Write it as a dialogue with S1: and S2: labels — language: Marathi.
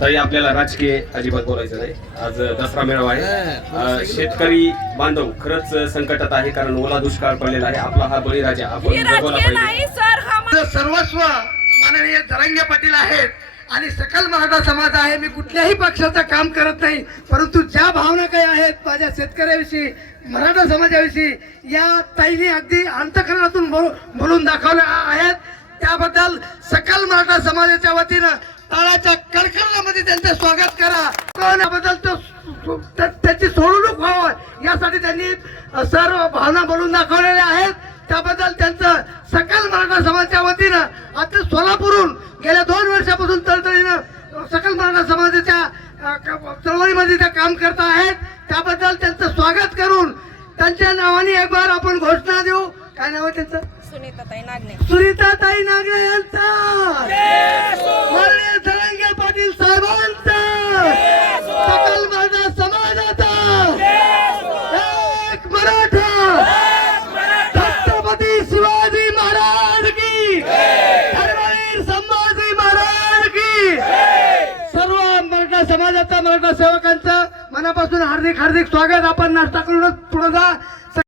S1: तरी आपल्याला राजकीय अजिबात बोलायचं नाही. आज दसरा मेळावा आहे. शेतकरी बांधव खरंच संकटात आहे कारण ओला दुष्काळ पडलेला आहे. आपला हा बळीराजा आपण जगवला पाहिजे.
S2: सर्वस्व माननीय जरांगे पाटील आहेत आणि सकल मराठा समाज आहे मी कुठल्याही पक्षाचं काम करत नाही परंतु ज्या भावना काही आहेत माझ्या शेतकऱ्याविषयी मराठा समाजाविषयी या ताईने अगदी अंतकरणातून बोल- बोलून दाखवल्या आहेत. त्याबद्दल सकल मराठा समाजाच्या वतीनं टाळाच्या कडकडामध्ये त्यांचं स्वागत करा. त्या- त्याची सोडवणूक व्हावं. यासाठी त्यांनी सर्व भावना बोलून दाखवलेल्या आहेत. त्याबद्दल त्यांचं सकल मराठा समाजाच्या वतीनं आता सोलापूरहून गेल्या दोन वर्षापासून तळतळीनं सकल मराठा समाजाच्या चळवळीमध्ये ते काम करत आहेत. त्याबद्दल त्यांचं स्वागत करून त्यांच्या नावाने एक बार आपण घोषणा देऊ. काय नाव आहे त्यांचं?
S3: सुनीताताई नागणे.
S2: सुनीताताई नागरे यांचा माननीय धनंजय पाटील साहेबांचा सकल मराठा समाजाचा एक मराठा! छत्रपती शिवाजी महाराज की! धर्मवीर संभाजी महाराज की! सर्व मराठा समाजाचा मराठा सेवकांचा मनापासून हार्दिक हार्दिक स्वागत. आपण नाश्ता करूनच पुढे जा.